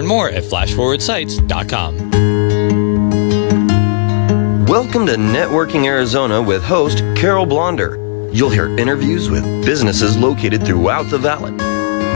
Learn more at flashforwardsites.com. Welcome to Networking Arizona with host Carol Blonder. You'll hear interviews with businesses located throughout the valley.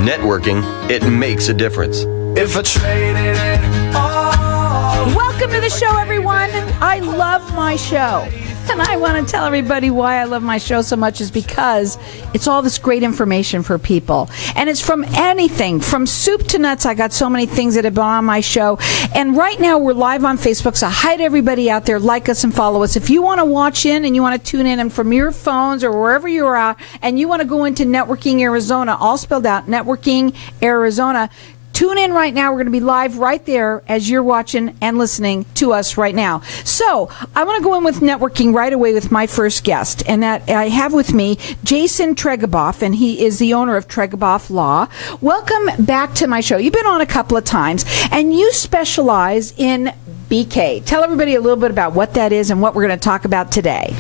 Networking, it makes a difference. If I traded it all. Welcome to the show, everyone. I love my show. And I want to tell everybody why I love my show so much is because it's all this great information for people. And it's from anything, from soup to nuts. I got so many things that have been on my show. And right now we're live on Facebook, so hi to everybody out there. Like us and follow us. If you want to watch in and you want to tune in and from your phones or wherever you are at, and you want to go into Networking Arizona, all spelled out, Networking Arizona, tune in right now. We're going to be live right there as you're watching and listening to us right now. So I want to go in with networking right away with my first guest, and that I have with me Jason Treguboff, and he is the owner of Treguboff Law. Welcome back to my show. You've been on a couple of times, and you specialize in BK. Tell everybody a little bit about what that is and what we're going to talk about today.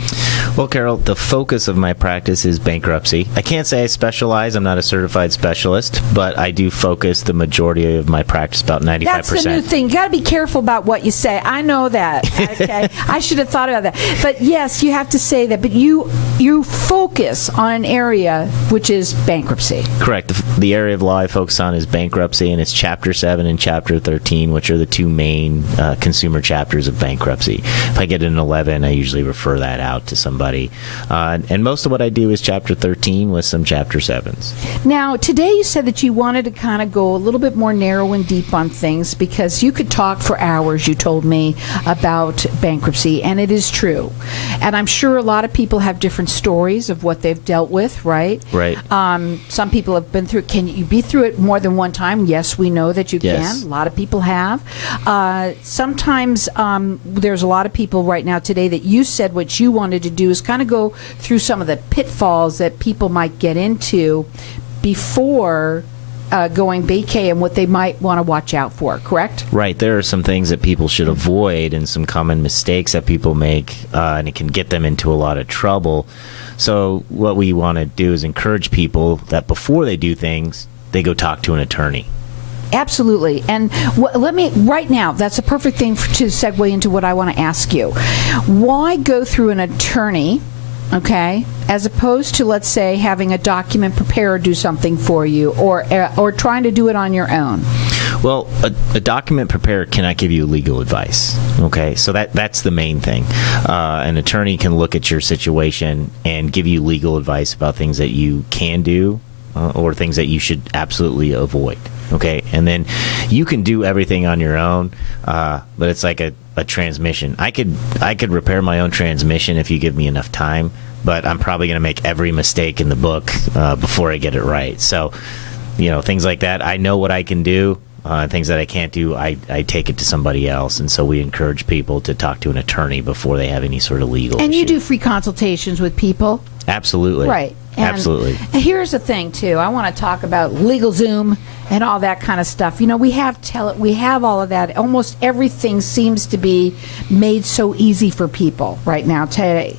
Well, Carol, the focus of my practice is bankruptcy. I can't say I specialize. I'm not a certified specialist, but I do focus the majority of my practice, about 95%. That's the new thing. You got to be careful about what you say. I know that. Okay, I should have thought about that. But yes, you have to say that. But you focus on an area which is bankruptcy. Correct. The area of law I focus on is bankruptcy, and it's Chapter 7 and Chapter 13, which are the two main consumer chapters of bankruptcy. If I get an 11, I usually refer that out to somebody. And most of what I do is Chapter 13 with some Chapter 7s. Now, today you said that you wanted to kind of go a little bit more narrow and deep on things because you could talk for hours, you told me, about bankruptcy, and it is true. And I'm sure a lot of people have different stories of what they've dealt with, right? Right. Some people have been through it. Can you be through it more than one time? Yes, we know that you Yes. can. A lot of people have. Sometimes there's a lot of people right now today that you said what you wanted to do is kind of go through some of the pitfalls that people might get into before going BK and what they might want to watch out for, correct? Right. There are some things that people should avoid and some common mistakes that people make, and it can get them into a lot of trouble. So what we want to do is encourage people that before they do things, they go talk to an attorney. Absolutely. And let me, right now, that's a perfect thing to segue into what I want to ask you. Why go through an attorney, okay, as opposed to, let's say, having a document preparer do something for you or trying to do it on your own? Well, a document preparer cannot give you legal advice, okay? So that's the main thing. An attorney can look at your situation and give you legal advice about things that you can do or things that you should absolutely avoid. Okay, and then you can do everything on your own, but it's like a transmission. I could repair my own transmission if you give me enough time, but I'm probably going to make every mistake in the book before I get it right. So, things like that. I know what I can do. Things that I can't do, I take it to somebody else. And so we encourage people to talk to an attorney before they have any sort of legal issue. And you do free consultations with people? Absolutely. Right. And absolutely. Here's the thing, too. I want to talk about LegalZoom and all that kind of stuff. We have all of that. Almost everything seems to be made so easy for people right now today.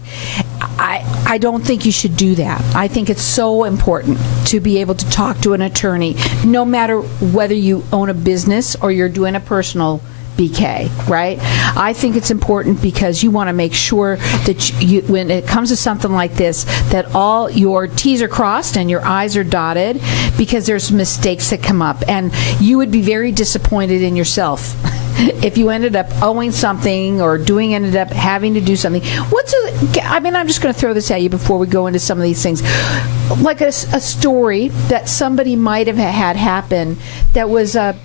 I don't think you should do that. I think it's so important to be able to talk to an attorney, no matter whether you own a business or you're doing a personal BK, right? I think it's important because you want to make sure that you, when it comes to something like this, that all your T's are crossed and your I's are dotted, because there's mistakes that come up. And you would be very disappointed in yourself if you ended up owing something or ended up having to do something. I'm just going to throw this at you before we go into some of these things. Like a story that somebody might have had happen that was a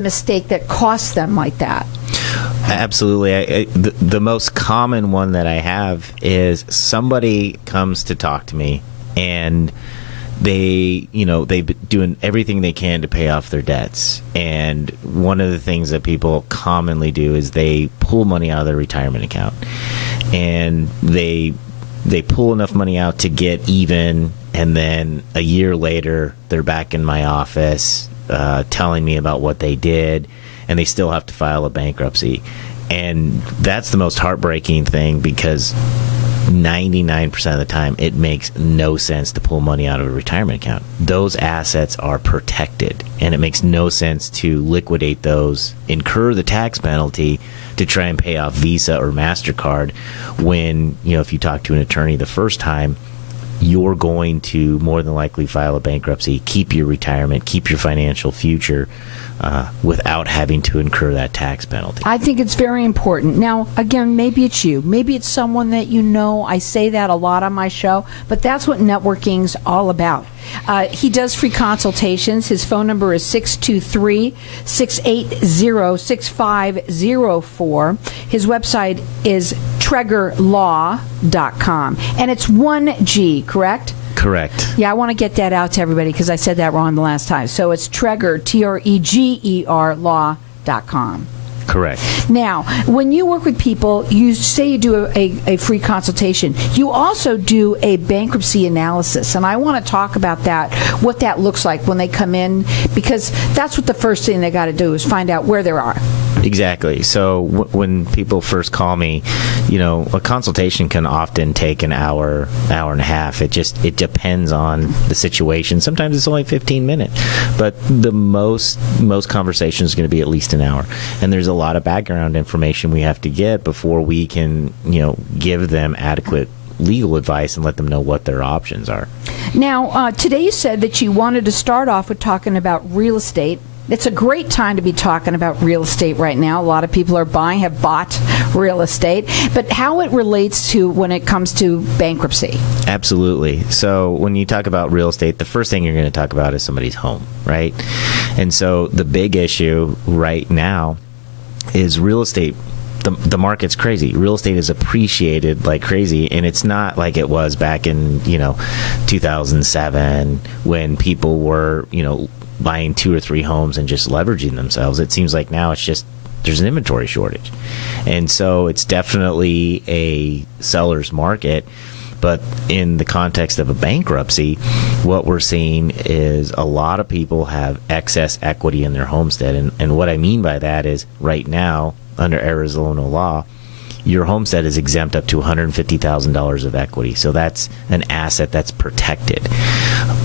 mistake that cost them like that. Absolutely. The most common one that I have is somebody comes to talk to me and they've been doing everything they can to pay off their debts. And one of the things that people commonly do is they pull money out of their retirement account. And they pull enough money out to get even, and then a year later they're back in my office telling me about what they did, and they still have to file a bankruptcy. And that's the most heartbreaking thing, because 99% of the time, it makes no sense to pull money out of a retirement account. Those assets are protected, and it makes no sense to liquidate those, incur the tax penalty to try and pay off Visa or MasterCard when, if you talk to an attorney the first time, you're going to more than likely file a bankruptcy, keep your retirement, keep your financial future without having to incur that tax penalty. I think it's very important. Now, again, maybe it's you. Maybe it's someone that you know. I say that a lot on my show, but that's what networking's all about. He does free consultations. His phone number is 623-680-6504. His website is tregerlaw.com. And it's 1G, correct? Correct. Yeah, I want to get that out to everybody because I said that wrong the last time. So it's Treger, Treger, law.com. Correct. Now, when you work with people, you say you do a free consultation. You also do a bankruptcy analysis, and I want to talk about that, what that looks like when they come in, because that's what the first thing they got to do is find out where they are. Exactly. So when people first call me, a consultation can often take an hour, hour and a half. It depends on the situation. Sometimes it's only 15 minutes, but the most conversations is going to be at least an hour. And there's a lot of background information we have to get before we can, give them adequate legal advice and let them know what their options are. Now, today you said that you wanted to start off with talking about real estate. It's a great time to be talking about real estate right now. A lot of people have bought real estate, but how it relates to when it comes to bankruptcy. Absolutely. So when you talk about real estate, the first thing you're going to talk about is somebody's home, right? And so the big issue right now is real estate. The market's crazy. Real estate is appreciated like crazy, and it's not like it was back in 2007 when people were buying 2 or 3 homes and just leveraging themselves. It seems like now it's just there's an inventory shortage, and so it's definitely a seller's market. But in the context of a bankruptcy, what we're seeing is a lot of people have excess equity in their homestead, and what I mean by that is right now under Arizona law, your homestead is exempt up to $150,000 of equity. So that's an asset that's protected.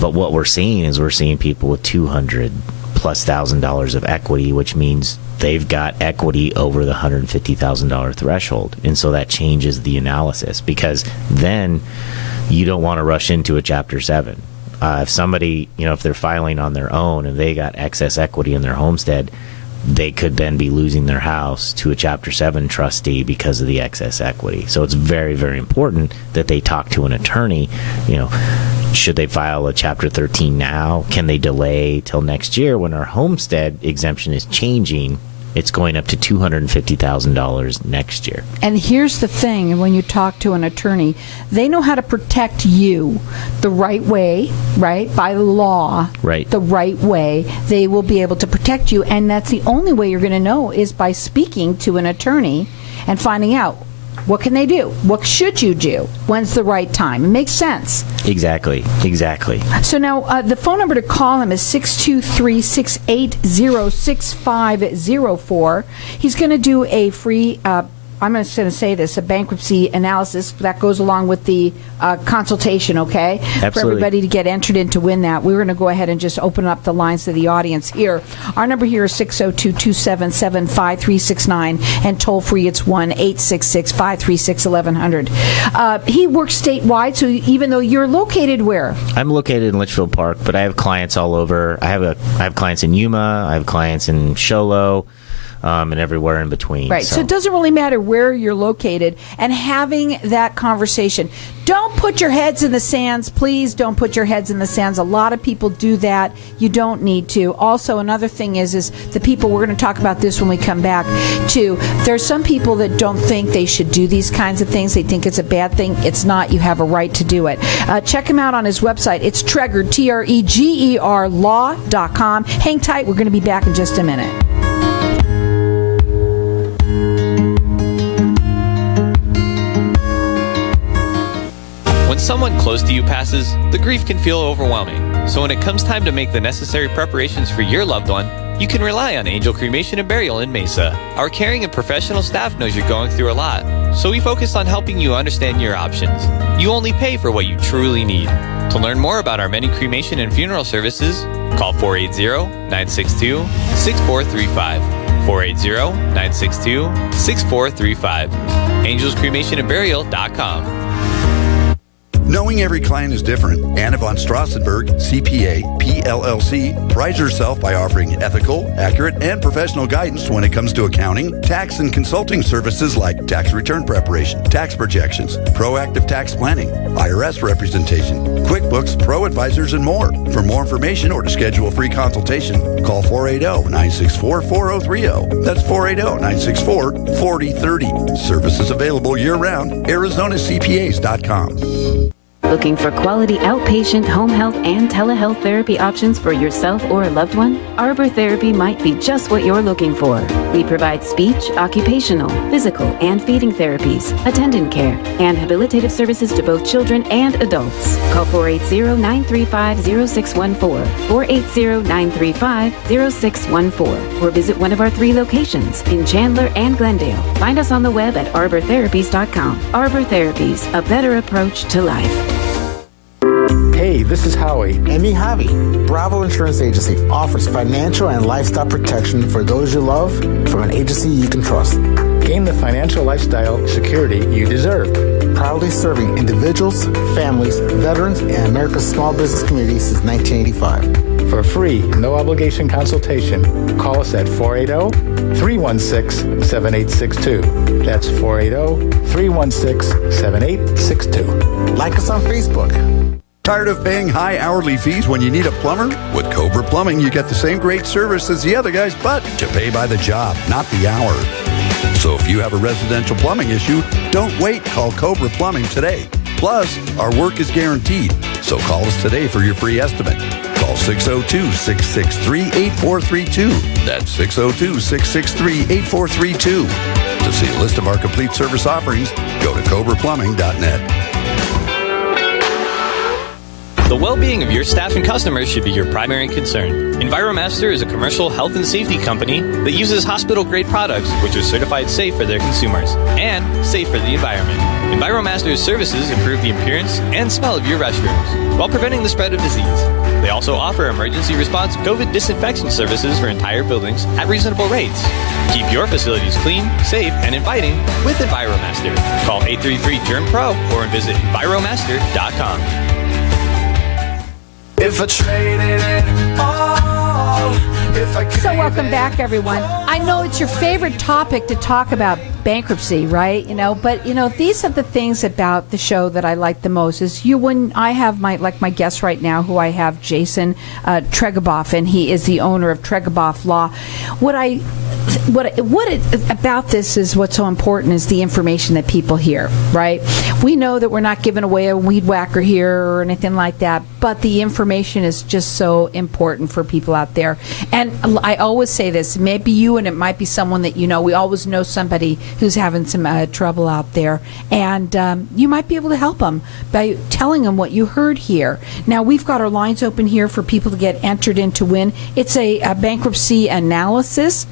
But what we're seeing is people with $200,000+ of equity, which means they've got equity over the $150,000 threshold. And so that changes the analysis, because then you don't want to rush into a Chapter 7. If somebody, if they're filing on their own and they got excess equity in their homestead, they could then be losing their house to a Chapter 7 trustee because of the excess equity. So it's very, very important that they talk to an attorney. Should they file a Chapter 13 now? Can they delay till next year when our homestead exemption is changing? It's going up to $250,000 next year. And here's the thing, when you talk to an attorney, they know how to protect you the right way, right? By law, right. The right way. They will be able to protect you, and that's the only way you're going to know is by speaking to an attorney and finding out what can they do? What should you do? When's the right time? It makes sense. Exactly. So now the phone number to call him is 623-680-6504. He's going to do a free, I'm just going to say this, a bankruptcy analysis that goes along with the consultation, okay? Absolutely. For everybody to get entered in to win that. We're going to go ahead and just open up the lines to the audience here. Our number here is 602-277-5369, and toll free it's 1-866-536-1100. He works statewide, so even though you're located where? I'm located in Litchfield Park, but I have clients all over. I have clients in Yuma. I have clients in Show Low. And everywhere in between. Right. So it doesn't really matter where you're located, and having that conversation. Don't put your heads in the sands. Please don't put your heads in the sands. A lot of people do that. You don't need to. Also, another thing is the people, we're going to talk about this when we come back, too. There's some people that don't think they should do these kinds of things. They think it's a bad thing. It's not. You have a right to do it. Check him out on his website. It's Treger, Treger, law.com. Hang tight. We're going to be back in just a minute. When someone close to you passes, the grief can feel overwhelming. So when it comes time to make the necessary preparations for your loved one, You can rely on Angel Cremation and Burial in Mesa. Our caring and professional staff knows you're going through a lot, so we focus on helping you understand your options. You only pay for what you truly need. To learn more about our many cremation and funeral services, call 480-962-6435. 480-962-6435. AngelsCremationandBurial.com. Knowing every client is different, Anna von Strassenberg, CPA, PLLC, prides herself by offering ethical, accurate, and professional guidance when it comes to accounting, tax, and consulting services like tax return preparation, tax projections, proactive tax planning, IRS representation, QuickBooks, Pro Advisors, and more. For more information or to schedule a free consultation, call 480-964-4030. That's 480-964-4030. Services available year-round. ArizonaCPAs.com. Looking for quality outpatient home health and telehealth therapy options for yourself or a loved one? Arbor Therapy might be just what you're looking for. We provide speech, occupational, physical, and feeding therapies, attendant care, and habilitative services to both children and adults. Call 480-935-0614, 480-935-0614, or visit one of our 3 locations in Chandler and Glendale. Find us on the web at arbortherapies.com. Arbor Therapies, a better approach to life. Hey, this is Howie. And me, Javi. Bravo Insurance Agency offers financial and lifestyle protection for those you love from an agency you can trust. Gain the financial lifestyle security you deserve. Proudly serving individuals, families, veterans, and America's small business community since 1985. For a free, no-obligation consultation, call us at 480-316-7862. That's 480-316-7862. Like us on Facebook. Tired of paying high hourly fees when you need a plumber? With Cobra Plumbing, you get the same great service as the other guys, but you pay by the job, not the hour. So if you have a residential plumbing issue, don't wait. Call Cobra Plumbing today. Plus, our work is guaranteed. So call us today for your free estimate. Call 602-663-8432. That's 602-663-8432. To see a list of our complete service offerings, go to cobraplumbing.net. The well-being of your staff and customers should be your primary concern. EnviroMaster is a commercial health and safety company that uses hospital-grade products which are certified safe for their consumers and safe for the environment. EnviroMaster's services improve the appearance and smell of your restrooms while preventing the spread of disease. They also offer emergency response COVID disinfection services for entire buildings at reasonable rates. Keep your facilities clean, safe, and inviting with EnviroMaster. Call 833-GERM-PRO or visit EnviroMaster.com. If I traded it all, if I So welcome back, everyone. I know it's your favorite topic to talk about bankruptcy, right? But these are the things about the show that I like the most. Is when I have my guest right now, who I have, Jason Tregaboff, and he is the owner of Treguboff Law. About this is what's so important is the information that people hear, right? We know that we're not giving away a weed whacker here or anything like that, but the information is just so important for people out there. And I always say this, maybe you and it might be someone that you know. We always know somebody who's having some trouble out there, and you might be able to help them by telling them what you heard here. Now, we've got our lines open here for people to get entered in to win. It's a bankruptcy analysis.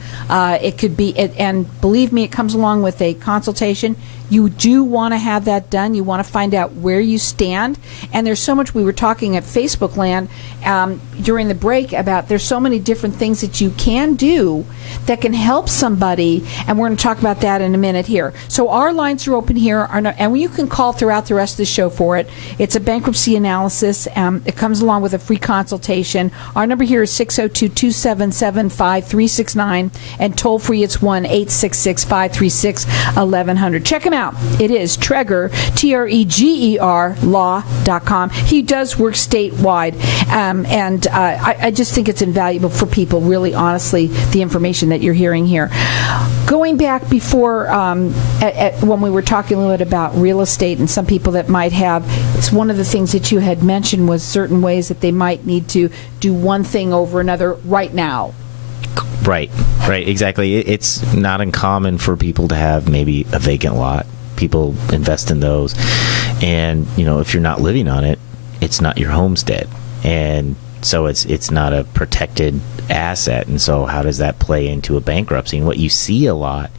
It could be, and believe me, it comes along with a consultation. You do want to have that done. You want to find out where you stand. And there's so much, we were talking at Facebook Land during the break about there's so many different things that you can do that can help somebody. And we're going to talk about that in a minute here. So our lines are open here, and you can call throughout the rest of the show for it. It's a bankruptcy analysis. It comes along with a free consultation. Our number here is 602-277-5369, and toll free it's 1-866-536-1100. Check him out. It is Treger, Treger law.com. He does work statewide, and I just think it's invaluable for people, really, honestly, the information that you're hearing here. Going back before, when we were talking a little bit about real estate and some people that might have, it's one of the things that you had mentioned was certain ways that they might need to do one thing over another right now. Right, exactly. It's not uncommon for people to have maybe a vacant lot. People invest in those. And, if you're not living on it, it's not your homestead. And So it's not a protected asset. And so how does that play into a bankruptcy? And what you see a lot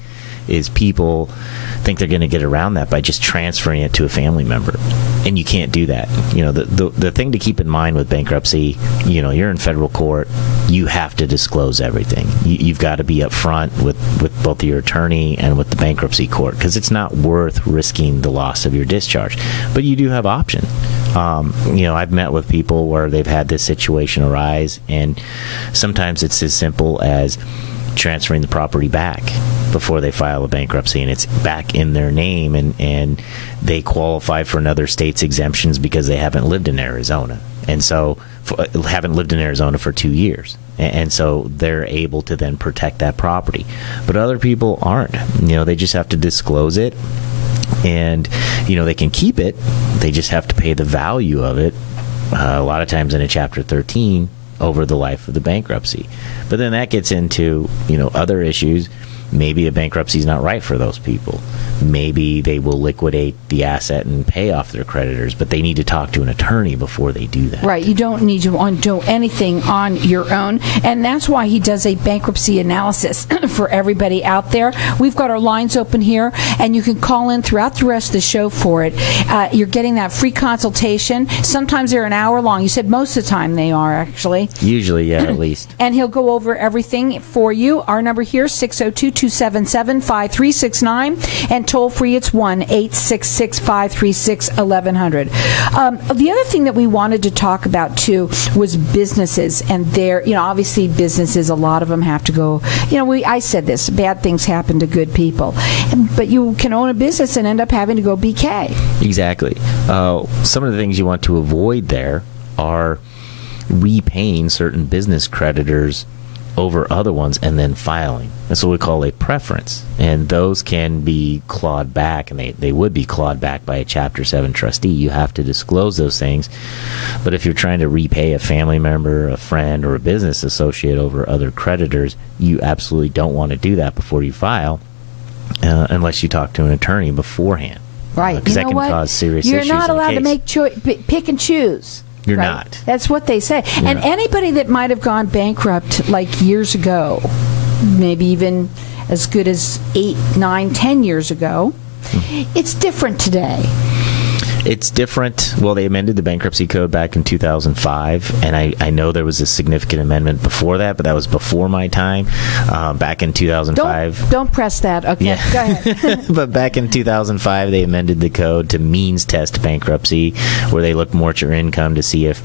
is people think they're going to get around that by just transferring it to a family member, and you can't do that. The thing to keep in mind with bankruptcy, you're in federal court, you have to disclose everything. You've got to be upfront with both your attorney and with the bankruptcy court, because it's not worth risking the loss of your discharge. But you do have options. I've met with people where they've had this situation arise, and sometimes it's as simple as transferring the property back before they file a bankruptcy, and it's back in their name, and they qualify for another state's exemptions because they haven't lived in Arizona, and so haven't lived in Arizona for 2 years, and so they're able to then protect that property. But other people aren't. They just have to disclose it, and they can keep it. They just have to pay the value of it, a lot of times in a Chapter 13 over the life of the bankruptcy. But then that gets into other issues. Maybe a bankruptcy is not right for those people. Maybe they will liquidate the asset and pay off their creditors, but they need to talk to an attorney before they do that. Right. You don't need to do anything on your own. And that's why he does a bankruptcy analysis for everybody out there. We've got our lines open here, and you can call in throughout the rest of the show for it. You're getting that free consultation. Sometimes they're an hour long. You said most of the time they are, actually. Usually, yeah, at least. And he'll go over everything for you. Our number here, 602-277-5369. And toll free, it's 1-866-536-1100. The other thing that we wanted to talk about too was businesses, and their, obviously businesses, a lot of them have to go. I said this: bad things happen to good people, but you can own a business and end up having to go BK. Exactly. Some of the things you want to avoid there are repaying certain business creditors over other ones and then filing. That's what we call a preference. And those can be clawed back, and they would be clawed back by a Chapter 7 trustee. You have to disclose those things. But if you're trying to repay a family member, a friend, or a business associate over other creditors, you absolutely don't want to do that before you file, unless you talk to an attorney beforehand. Right. Because that can cause serious issues. You're not allowed to make pick and choose. You're right? not. That's what they say. You're and not. Anybody that might have gone bankrupt like years ago, maybe even as good as 8, 9, 10 years ago, it's different today. It's different. Well, they amended the bankruptcy code back in 2005, and I know there was a significant amendment before that, but that was before my time. Back in 2005. Don't press that. Okay, yeah. Go ahead. But back in 2005, they amended the code to means test bankruptcy, where they look more at your income to see if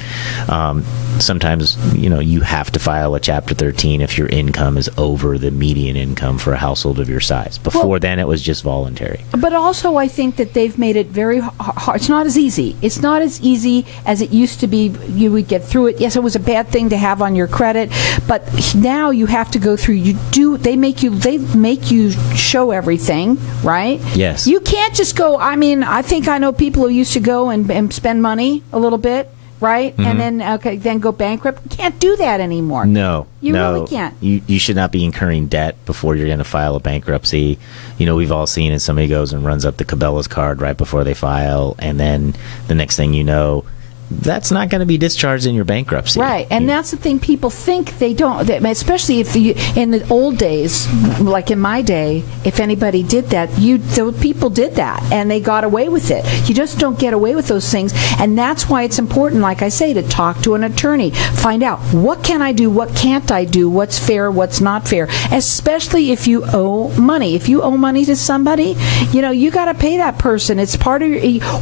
sometimes you have to file a Chapter 13 if your income is over the median income for a household of your size. Before then, it was just voluntary. But also, I think that they've made it very hard. It's not as easy. It's not as easy as it used to be. You would get through it. Yes, it was a bad thing to have on your credit, but now you have to go through. They make you show everything, right? Yes. You can't just go. I think I know people who used to go and spend money a little bit. Right? Mm-hmm. And then go bankrupt. You can't do that anymore. No. You really can't. You should not be incurring debt before you're going to file a bankruptcy. We've all seen it. Somebody goes and runs up the Cabela's card right before they file, and then the next thing you know, that's not going to be discharged in your bankruptcy. Right, and that's the thing. People think they don't, especially if in the old days, like in my day, if anybody did that, people did that, and they got away with it. You just don't get away with those things, and that's why it's important, like I say, to talk to an attorney. Find out, what can I do, what can't I do, what's fair, what's not fair, especially if you owe money. If you owe money to somebody, you got to pay that person. It's part of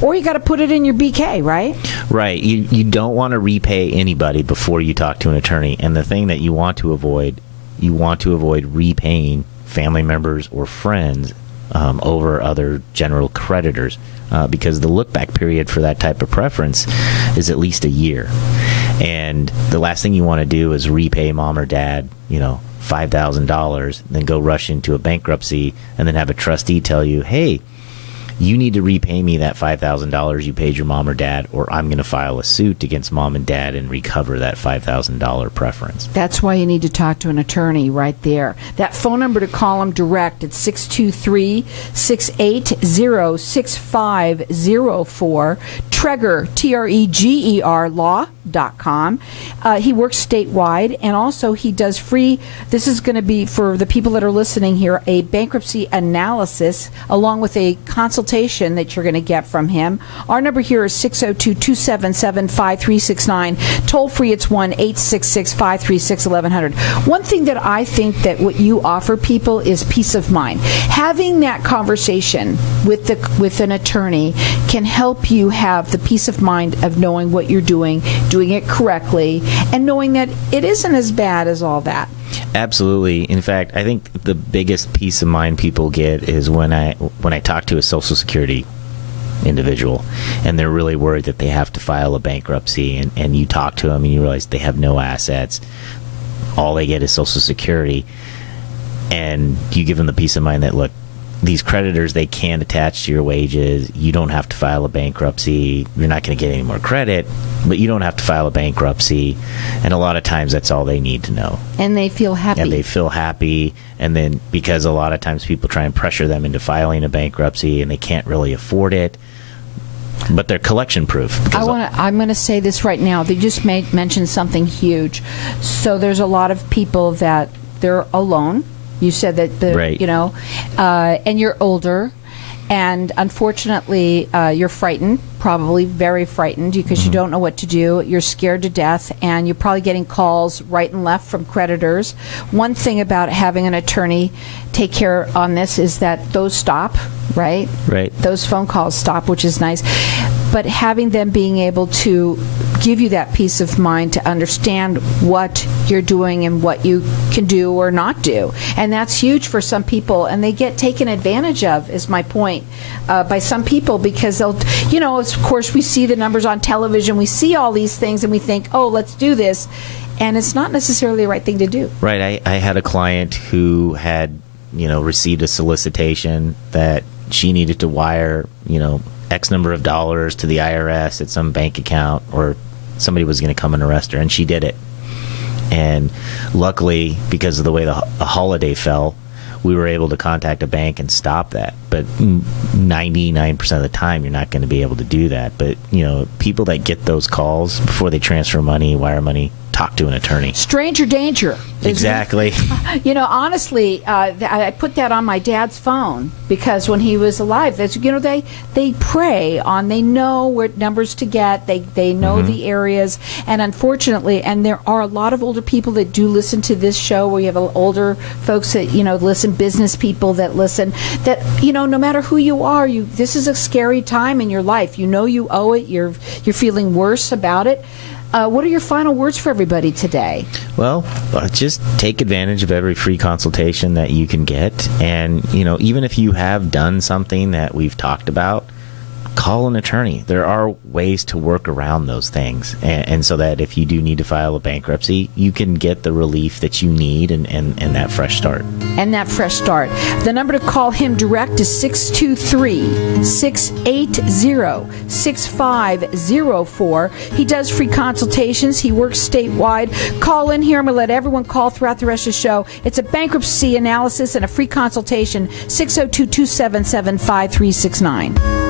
or you got to put it in your BK, right? Right. You don't want to repay anybody before you talk to an attorney. And the thing that you want to avoid repaying family members or friends over other general creditors, because the look-back period for that type of preference is at least a year. And the last thing you want to do is repay mom or dad, $5,000, then go rush into a bankruptcy and then have a trustee tell you, hey, you need to repay me that $5,000 you paid your mom or dad, or I'm going to file a suit against mom and dad and recover that $5,000 preference. That's why you need to talk to an attorney right there. That phone number to call them direct, it's 623-680-6504. Treger, Treger law.com. He works statewide, and also he does free, this is going to be, for the people that are listening here, a bankruptcy analysis along with a consultation that you're going to get from him. Our number here is 602-277-5369. Toll free, it's 1-866-536-1100. One thing that I think that what you offer people is peace of mind. Having that conversation with an attorney can help you have the peace of mind of knowing what you're doing it correctly, and knowing that it isn't as bad as all that. Absolutely. In fact, I think the biggest peace of mind people get is when I talk to a Social Security individual and they're really worried that they have to file a bankruptcy, and you talk to them and you realize they have no assets. All they get is Social Security, and you give them the peace of mind that, look, these creditors, they can attach to your wages. You don't have to file a bankruptcy. You're not going to get any more credit, but you don't have to file a bankruptcy. And a lot of times that's all they need to know. And they feel happy. And they feel happy. And then because a lot of times people try and pressure them into filing a bankruptcy and they can't really afford it, but they're collection proof. I'm going to say this right now. They just mentioned something huge. So there's a lot of people that they're alone. You said that, right. And you're older, and unfortunately, you're frightened, probably very frightened, because you don't know what to do. You're scared to death, and you're probably getting calls right and left from creditors. One thing about having an attorney take care on this is that those stop, right? Right. Those phone calls stop, which is nice. But having them being able to give you that peace of mind to understand what you're doing and what you can do or not do. And that's huge for some people, and they get taken advantage of, is my point, by some people, because they'll, of course, we see the numbers on television, we see all these things, and we think, oh, let's do this. And it's not necessarily the right thing to do. Right. I had a client who had, received a solicitation that she needed to wire, X number of dollars to the IRS at some bank account, or somebody was going to come and arrest her, and she did it. And luckily, because of the way the holiday fell, we were able to contact a bank and stop that. But 99% of the time, you're not going to be able to do that. But, people that get those calls before they transfer money, wire money, talk to an attorney. Stranger danger. Exactly. Honestly, I put that on my dad's phone because when he was alive, they prey on, they know what numbers to get, they know the areas, and unfortunately, and there are a lot of older people that do listen to this show. We have older folks that listen, business people that listen. That no matter who you are, this is a scary time in your life. You owe it. You're feeling worse about it. What are your final words for everybody today? Well, just take advantage of every free consultation that you can get. And, even if you have done something that we've talked about, call an attorney. There are ways to work around those things. And so that if you do need to file a bankruptcy, you can get the relief that you need and that fresh start. And that fresh start. The number to call him direct is 623-680-6504. He does free consultations. He works statewide. Call in here. I'm going to let everyone call throughout the rest of the show. It's a bankruptcy analysis and a free consultation. 602-277-5369.